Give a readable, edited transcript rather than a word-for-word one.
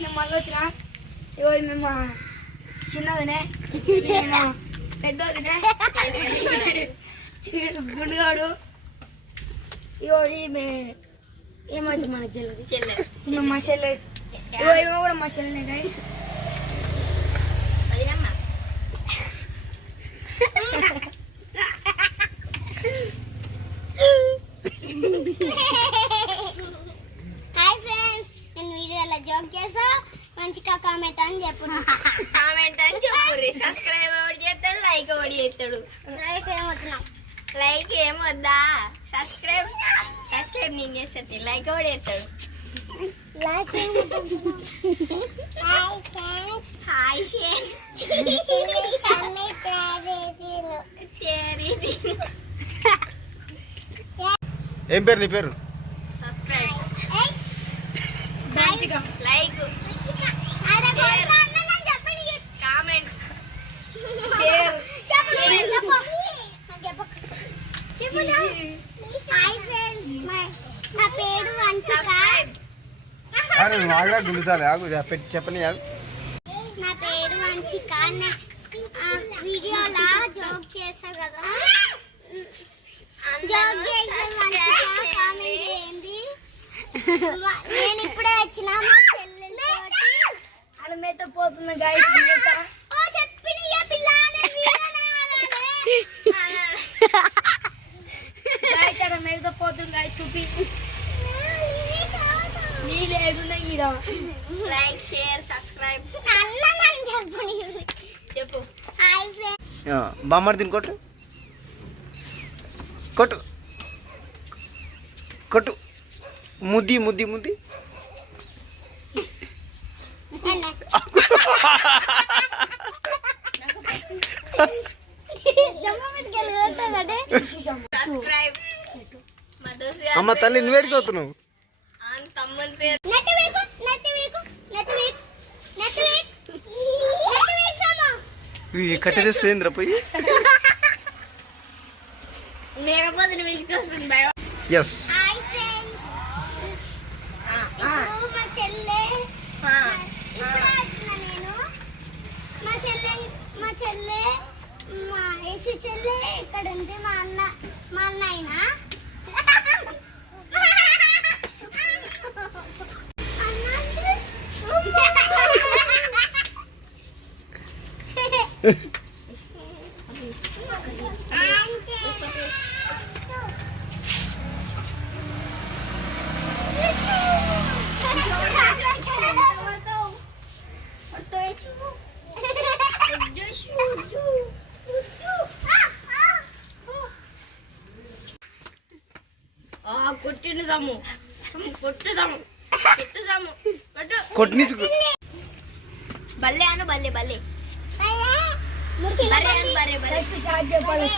నేను మళ్ళీ వచ్చిన ఇగో మేము చిన్నదినే పెద్దదినే గుండుగాడు ఇగో ఈమె ఏమైతే మనకు తెలియదు చెల్లె మా చెల్లె ఇగో ఈమె కూడా మా చెల్లెనే గైస్ అదినమ్మా హాయ్ ఫ్రెండ్స్ నేను వీడియోలో జోక్ చేసా మంచిగా కామెంట్ అని చెప్పు సబ్స్క్రైబ్ ఎవరు చేస్తాడు లైక్ ఎవరు చేస్తాడు లైక్ లైక్ ఏమవుతున్నా ఏమొద్దా సబ్స్క్రైబ్ నేను చేస్తాను లైక్ ఎవరు చేస్తాడు లైక్ హాయ్ ఫ్రెండ్స్ ఏం పేరు నీ పేరు? సబ్స్క్రైబ్ లైక్ కామెంట్ షేర్ నా పేరు వంశిక ఆగా గుండుసాలి ఆగు పెట్టి చెప్పని ఆగు. నా పేరు వంశిక వీడియోలా జోక్ చేస్తా కదా జోక్ చేసే వంశిక కామెంట్ చేయండి నేను ఇప్పుడే వచ్చిన మా చెల్లెలు అడమైతే పోతుంది గైస్ మేత పోతుంది గైస్ చూపి నీళ్ళు లైక్ షేర్ సబ్స్క్రైబ్ చెప్పు బామ్మడి దీన్ని కొట్టు కొట్టు కొట్టు ముద్ది ముద్ది ముద్ది అమ్మ తల్లి నువ్వు ఎడుకోతున్నావు తమ్ముని పేరు కట్టె తెస్తుందిరా పోయి. మేకపోతే విసుకొస్తుంది ఎస్ మా చెల్లె నేను మా చెల్లె మా యేసు చెల్లె ఇక్కడ ఉంది మా అన్నయ్య కొట్టిండు సమ్ము కొట్టు సమ్ము కొట్టిని బల్లే అను బల్లే బల్లే మురికి బర్రె అను బర్రె బర్రె స్టార్ట్ చెప్పాలి